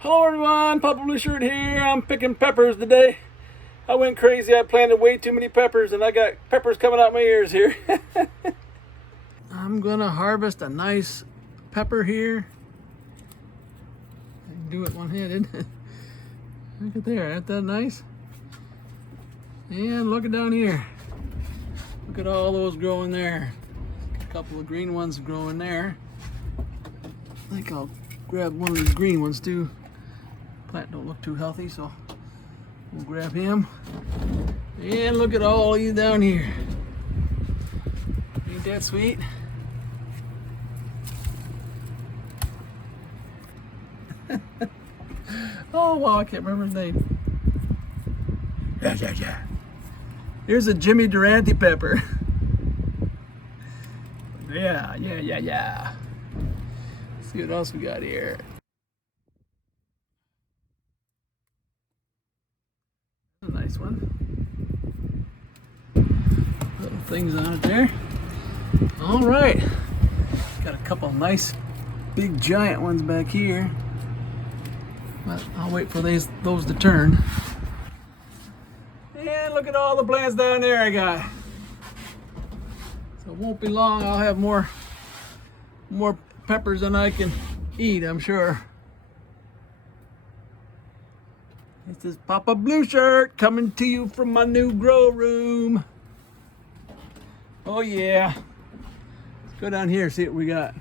Hello everyone, Papa Blue Shirt here. I'm picking peppers today. I went crazy. I planted way too many peppers and I got peppers coming out my ears here. I'm gonna harvest a nice pepper here. I can do it one-handed. Look at there, ain't that nice? And look at down here. Look at all those growing there. A couple of green ones growing there. I think I'll grab one of these green ones too. Plant don't look too healthy, so we'll grab him. And look at all you down here. Ain't that sweet? Oh wow, I can't remember his name. Yeah. Here's a Jimmy Durante pepper. Yeah. Let's see what else we got here. A nice one. Little things on it there. All right. Got a couple nice big giant ones back here. But I'll wait for those to turn. And look at all the plants down there I got. So it won't be long. I'll have more peppers than I can eat, I'm sure. This is Papa Blue Shirt coming to you from my new grow room. Oh yeah. Let's go down here and see what we got.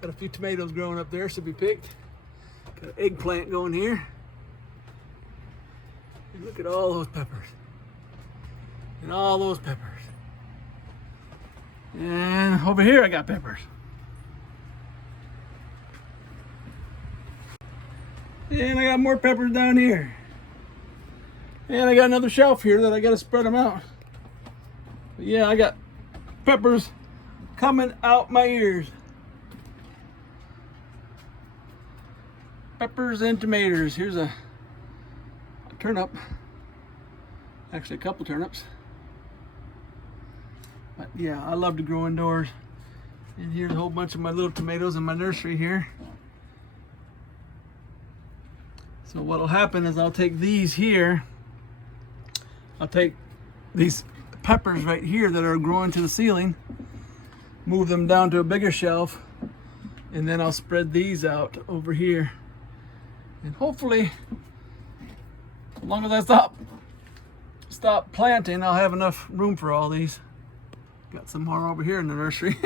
Got a few tomatoes growing up there, should be picked. Got an eggplant going here. And look at all those peppers. And all those peppers. And over here I got peppers. And I got more peppers down here. And I got another shelf here that I gotta spread them out. But yeah, I got peppers coming out my ears. Peppers and tomatoes. Here's a turnip. Actually a couple turnips. But yeah, I love to grow indoors. And here's a whole bunch of my little tomatoes in my nursery here. So what'll happen is I'll take these here. I'll take these peppers right here that are growing to the ceiling, move them down to a bigger shelf, and then I'll spread these out over here. And hopefully, as long as I stop planting, I'll have enough room for all these. Got some more over here in the nursery.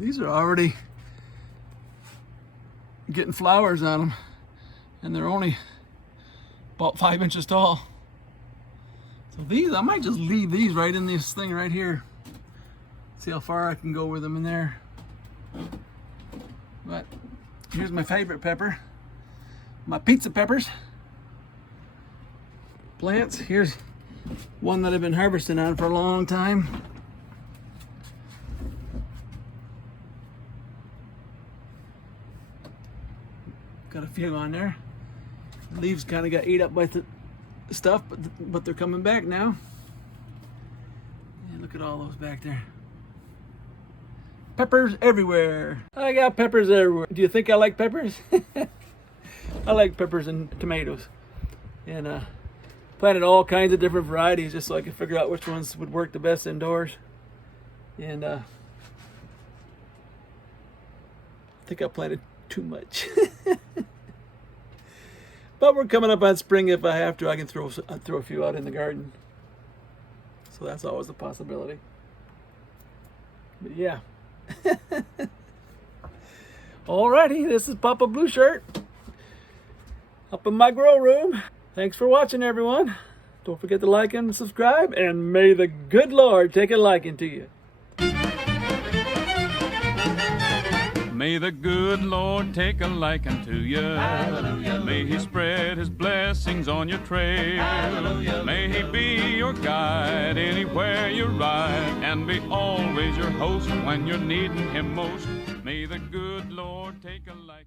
These are already getting flowers on them. And they're only about 5 inches tall. So these, I might just leave these right in this thing right here. See how far I can go with them in there. But here's my favorite pepper. My pizza peppers. Plants. Here's one that I've been harvesting on for a long time. Got a few on there. The leaves kind of got ate up by the stuff, but they're coming back now. And look at all those back there. Peppers everywhere. I got peppers everywhere. Do you think I like peppers? I like peppers and tomatoes. And planted all kinds of different varieties just so I could figure out which ones would work the best indoors. And I think I planted too much. But we're coming up on spring. If I have to, I can throw a few out in the garden. So that's always a possibility. But yeah. Alrighty, this is Papa Blue Shirt up in my grow room. Thanks for watching, everyone. Don't forget to like and subscribe, and may the good Lord take a liking to you. May the good Lord take a liking to you. Hallelujah. May He spread His blessings on your trail. Hallelujah. May He be your guide anywhere you ride, and be always your host when you're needing Him most. May the good Lord take a liking.